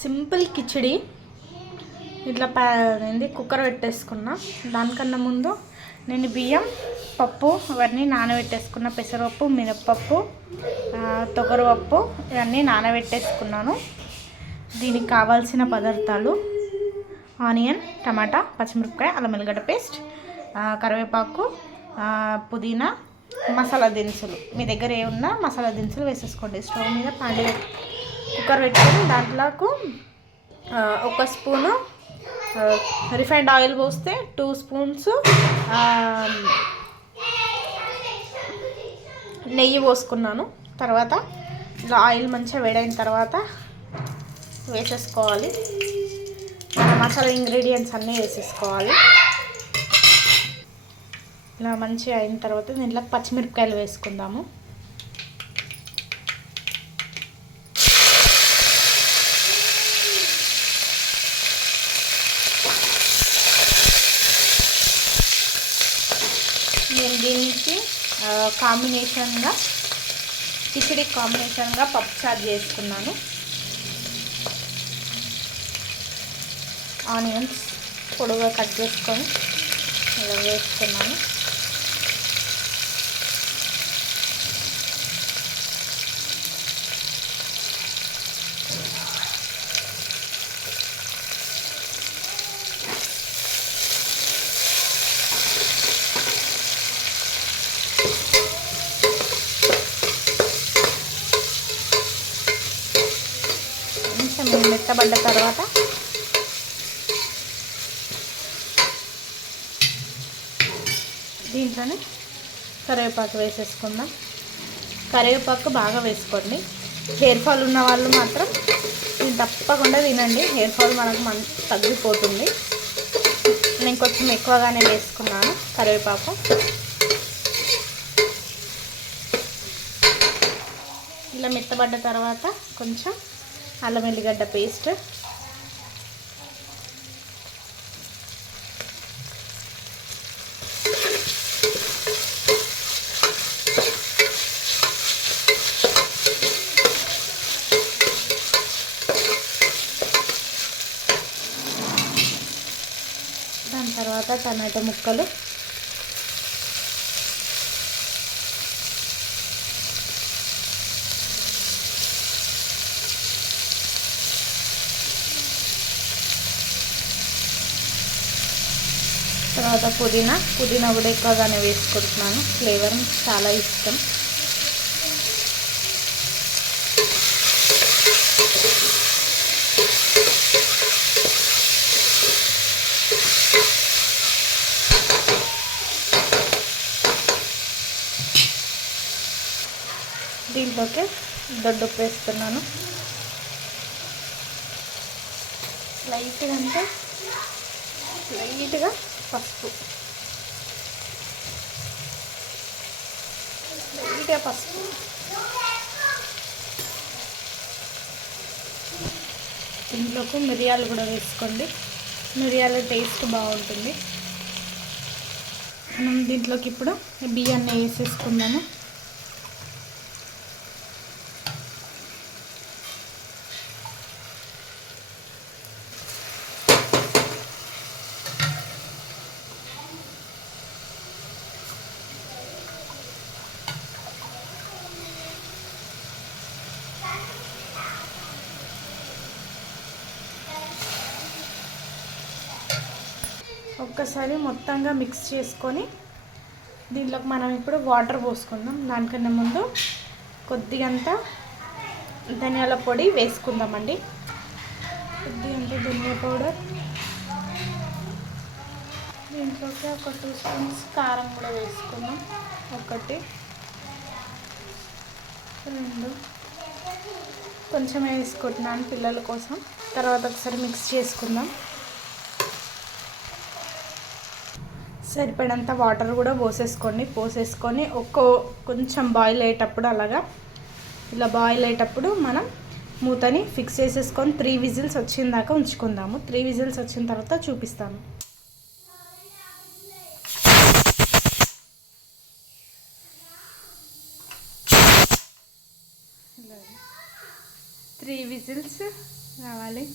Simple khichdi ఇట్లా ఏంది cooker పెట్టేసుకున్నా. దానికన్నా ముందు నేను బియ్యం, పప్పు ఇవన్నీ నానబెట్టేసుకున్న. పెసరపప్పు, మినప్పప్పు, తొగరపప్పు ఇవన్నీ నానబెట్టేసుకున్నాను. దీనికి కావాల్సిన పదార్థాలు: ఆనియన్, టమాటా, పచ్చిమిరపకాయ, అల్లం వెల్లిగడ్డ పేస్ట్, కరివేపాకు, పుదీనా, మసాలా దినుసులు. మీ దగ్గర ఏమున్నా మసాలా దినుసులు వేసేసుకోండి. స్టవ్ మీద కుక్కర్ పెట్టుకొని దాంట్లోకి 1 స్పూను రిఫైండ్ ఆయిల్ పోస్తే 2 స్పూన్స్ నెయ్యి పోసుకున్నాను. తర్వాత ఇలా ఆయిల్ మంచిగా వేడైన తర్వాత వేసేసుకోవాలి. మసాలా ఇంగ్రీడియంట్స్ అన్నీ వేసేసుకోవాలి. ఇలా మంచిగా అయిన తర్వాత దీంట్లో పచ్చిమిరపకాయలు వేసుకుందాము. నేను దీనికి కాంబినేషన్గా కిచిడి కాంబినేషన్గా పప్పుచారు చేసుకున్నాను. ఆనియన్స్ పొడుగా కట్ చేసుకొని ఇలా వేసుకున్నాను. కొంచెం మెత్తబడ్డ తర్వాత దీంట్లోనే కరివేపాకు వేసేసుకుందాం. కరివేపాకు బాగా వేసుకోండి. హెయిర్ ఫాల్ ఉన్న వాళ్ళు మాత్రం దీన్ని తప్పకుండా తినండి. హెయిర్ ఫాల్ మనకు తగ్గిపోతుంది. నేను కొంచెం ఎక్కువగానే వేసుకున్నాను కరివేపాకు. ఇలా మెత్తబడ్డ తర్వాత కొంచెం అల్లం వెల్లిగడ్డ పేస్ట్, దాని తర్వాత టమాటో ముక్కలు, తర్వాత పుదీనా కూడా ఎక్కువగానే వేసుకుంటున్నాను. ఫ్లేవర్ చాలా ఇష్టం. దీంట్లోకి దొడ్డుప్పు వేస్తున్నాను. లైట్గా పసుపు, దీంట్లోకి మిరియాలు కూడా వేసుకోండి. మిరియాల టేస్ట్ బాగుంటుంది. మనం దీంట్లోకి ఇప్పుడు బియ్యాన్ని వేసేసుకుందాము. ఒక్కసారి మొత్తంగా మిక్స్ చేసుకొని దీంట్లోకి మనం ఇప్పుడు వాటర్ పోసుకుందాం. దానికన్నా ముందు కొద్దిగంత ధనియాల పొడి వేసుకుందామండి. కొద్దిగంత ధనియా పౌడర్, దీంట్లోకి ఒక 2 స్పూన్స్ కారం కూడా వేసుకుందాం. 1 2 కొంచెం వేసుకుంటున్నాను పిల్లల కోసం. తర్వాత ఒకసారి మిక్స్ చేసుకుందాం. సరిపడంత వాటర్ కూడా పోసేసుకొని కొంచెం బాయిల్ అయ్యేటప్పుడు ఇలా బాయిల్ అయ్యేటప్పుడు మనం మూతని ఫిక్స్ చేసేసుకొని 3 విజిల్స్ వచ్చిందాకా ఉంచుకుందాము. 3 విజిల్స్ వచ్చిన తర్వాత చూపిస్తాను. 3 విజిల్స్ రావాలి.